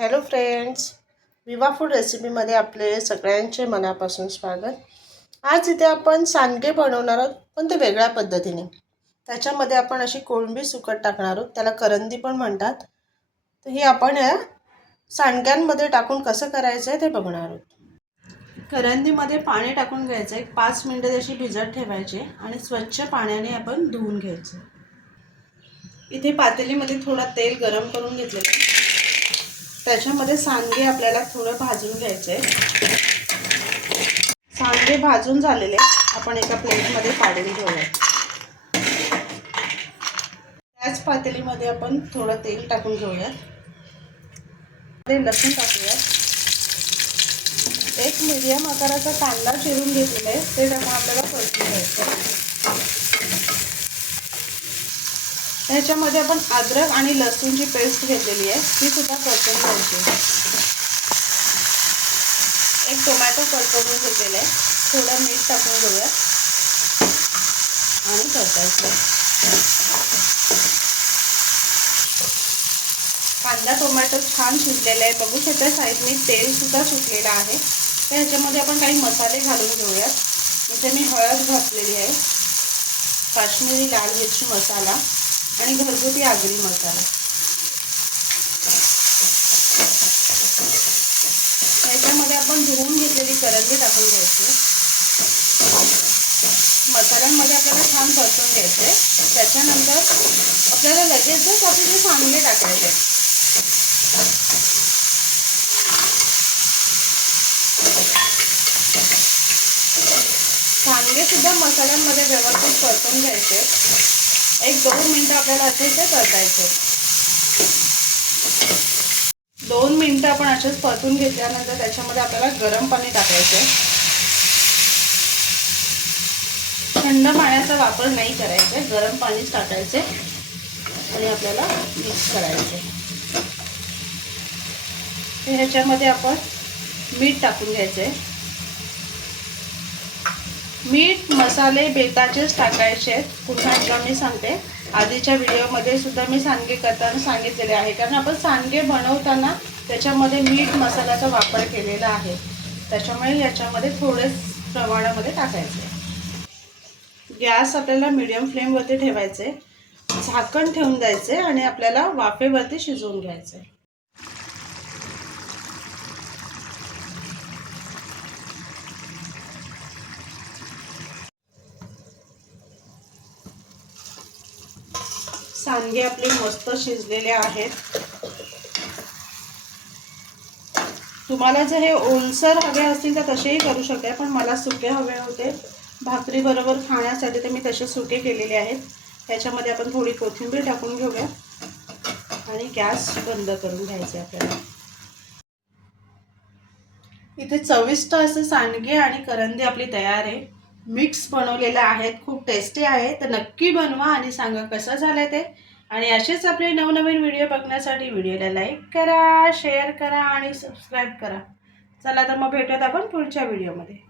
Hello friends Viva food रेसिपीमध्ये आपले सगळ्यांचे मनापासून स्वागत. आज इथे आपण सांडगे बनवणार आहोत पण ते वेगळ्या पद्धतीने. त्याच्यामध्ये आपण अशी कोळंबी सुकट टाकणार आहोत त्याला करंदी पण म्हणतात. तर ही आपण या सांडग्यांमध्ये टाकून कसं करायचं आहे ते बघणार आहोत. करंदीमध्ये पाणी टाकून घ्यायचं एक पाच मिनटं त्याची भिजत ठेवायचे आणि स्वच्छ पाण्याने आपण धुवून घ्यायचं. इथे पातेलीमध्ये थोडं तेल गरम करून घेतलेलं त्याच्यामध्ये सांडगे आपल्याला थोडं भाजून घ्यायचे सांडगे भाजून झालेले आपण एका प्लेटमध्ये काढून घेऊया त्याच पातेलीमध्ये आपण थोडं तेल टाकून घेऊयात. ते लसूण टाकूयात. एक मीडियम आकाराचा कांदा चिरून घेतलेला आहे. ते आपल्याला परतून घ्यायचं ह्याच्यामध्ये आपण अद्रक आणि लसूणची पेस्ट घेतलेली आहे. ती सुद्धा परतून घ्यायची. एक टोमॅटो परतवून घेतलेला आहे. थोडं मीठ टाकून घेऊया. आणि परतायचं कांदा टोमॅटो छान शिजलेला आहे. बघू शकता साईडने तेल सुद्धा सुटलेलं आहे. तर ह्याच्यामध्ये आपण काही मसाले घालून घेऊयात. इथे मी हळद घातलेली आहे. काश्मीरी लाल मिरची मसाला. आणि घरगुती आगरी मसाला. त्याच्यामध्ये आपण धुवून घेतलेली करंजी टाकून घ्यायची. मसाल्यांमध्ये आपल्याला छान परतून घ्यायचे. त्याच्यानंतर आपल्याला लगेचच आपले जे सांगले टाकायचे सांगे सुद्धा मसाल्यांमध्ये व्यवस्थित परतून घ्यायचे एक दोन मिनटं आपल्याला अतिशय परतायचे. दोन मिनटं आपण असेच परतून घेतल्यानंतर त्याच्यामध्ये आपल्याला गरम पाणी टाकायचे थंड पाण्याचा वापर नाही करायचा गरम पाणीच टाकायचे आणि आपल्याला मिक्स करायचे ह्याच्यामध्ये आपण मीठ टाकून घ्यायचे मीठ मसाले बेताचेच टाकायचे आहेत. पुन्हा एकदा मी सांगते. आधीच्या व्हिडिओमध्ये सुद्धा मी सांडगे करताना सांगितलेले आहे. कारण आपण सांडगे बनवताना त्याच्यामध्ये मीठ मसाल्याचा वापर केलेला आहे. त्याच्यामुळे याच्यामध्ये थोडेच प्रमाणामध्ये टाकायचे. गॅस आपल्याला मीडियम फ्लेमवरती ठेवायचे. झाकण ठेवून द्यायचे आणि आपल्याला वाफेवरती शिजवून घ्यायचे. सांडगे आपले मस्त शिजलेले आहेत. तुम्हाला जर हे ओलसर हवे असतील तर तसेही करू शकता पण मला सुके हवे होते. भाकरीबरोबर खाण्यासाठी तर मी तसे सुके केलेले आहेत. त्याच्यामध्ये आपण थोडी कोथिंबीर टाकून घेऊया. आणि गॅस बंद करून घ्यायचे आपल्याला. इथे चविष्ट असे सांडगे आणि करंदी आपली तयार आहे. मिक्स बनवलेल्या आहेत खूप टेस्टी आहे. तर नक्की बनवा आणि सांगा कसं झालं ते. आणि असेच आपले नवनवीन व्हिडिओ बघण्यासाठी व्हिडिओला लाईक करा शेअर करा आणि सबस्क्राईब करा. चला तर मग भेटूयात आपण पुढच्या व्हिडिओमध्ये.